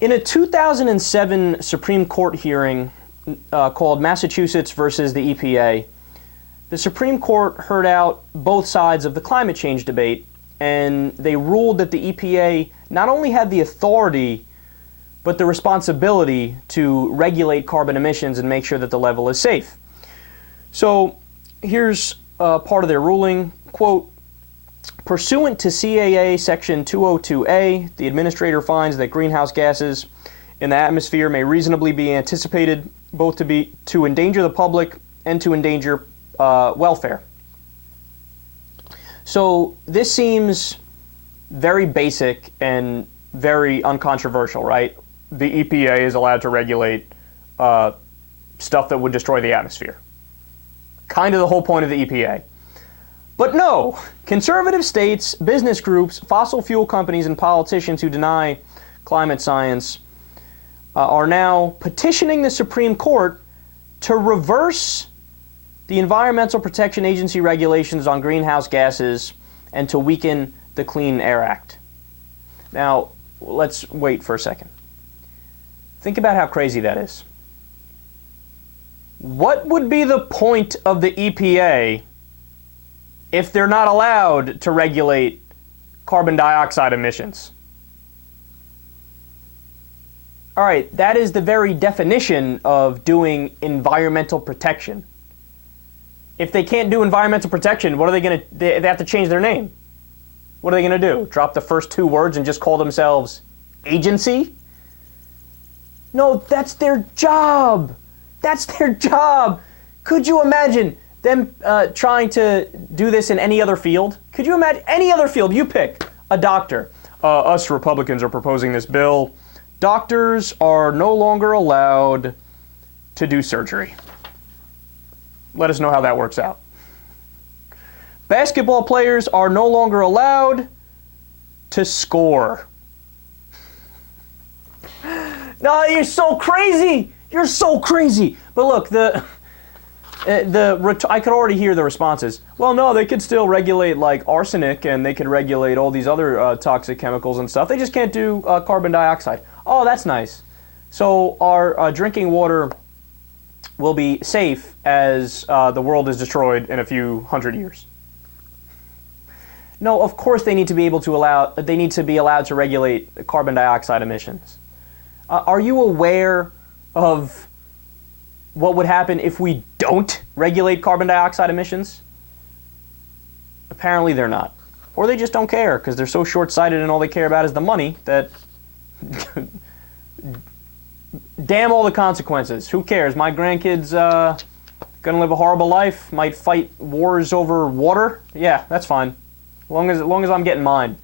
In a 2007 Supreme Court hearing called Massachusetts versus the EPA, the Supreme Court heard out both sides of the climate change debate, and they ruled that the EPA not only had the authority but the responsibility to regulate carbon emissions and make sure that the level is safe. So here's part of their ruling, quote, pursuant to CAA Section 202A, the administrator finds that greenhouse gases in the atmosphere may reasonably be anticipated both to endanger the public and to endanger welfare. So this seems very basic and very uncontroversial, right? The EPA is allowed to regulate stuff that would destroy the atmosphere. Kind of the whole point of the EPA. But no, conservative states, business groups, fossil fuel companies, and politicians who deny climate science are now petitioning the Supreme Court to reverse the Environmental Protection Agency regulations on greenhouse gases and to weaken the Clean Air Act. Now, let's wait for a second. Think about how crazy that is. What would be the point of the EPA if they're not allowed to regulate carbon dioxide emissions? All right, that is the very definition of doing environmental protection. If they can't do environmental protection, what are they going to, they have to change their name. What are they going to do? Drop the first two words and just call themselves agency? No, that's their job. That's their job. Could you imagine them trying to do this in any other field? Could you imagine any other field? You pick a doctor. Us Republicans are proposing this bill. Doctors are no longer allowed to do surgery. Let us know how that works out. Basketball players are no longer allowed to score. No, you're so crazy. You're so crazy. But look, I could already hear the responses. Well, no, they could still regulate like arsenic, and they could regulate all these other toxic chemicals and stuff. They just can't do carbon dioxide. Oh, that's nice. So our drinking water will be safe as the world is destroyed in a few hundred years. No, of course they need to be able to they need to be allowed to regulate carbon dioxide emissions. Are you aware of what would happen if we don't regulate carbon dioxide emissions? Apparently they're not. Or they just don't care because they're so short-sighted and all they care about is the money that damn all the consequences. Who cares? My grandkids gonna live a horrible life, might fight wars over water. Yeah, that's fine. As long as I'm getting mine.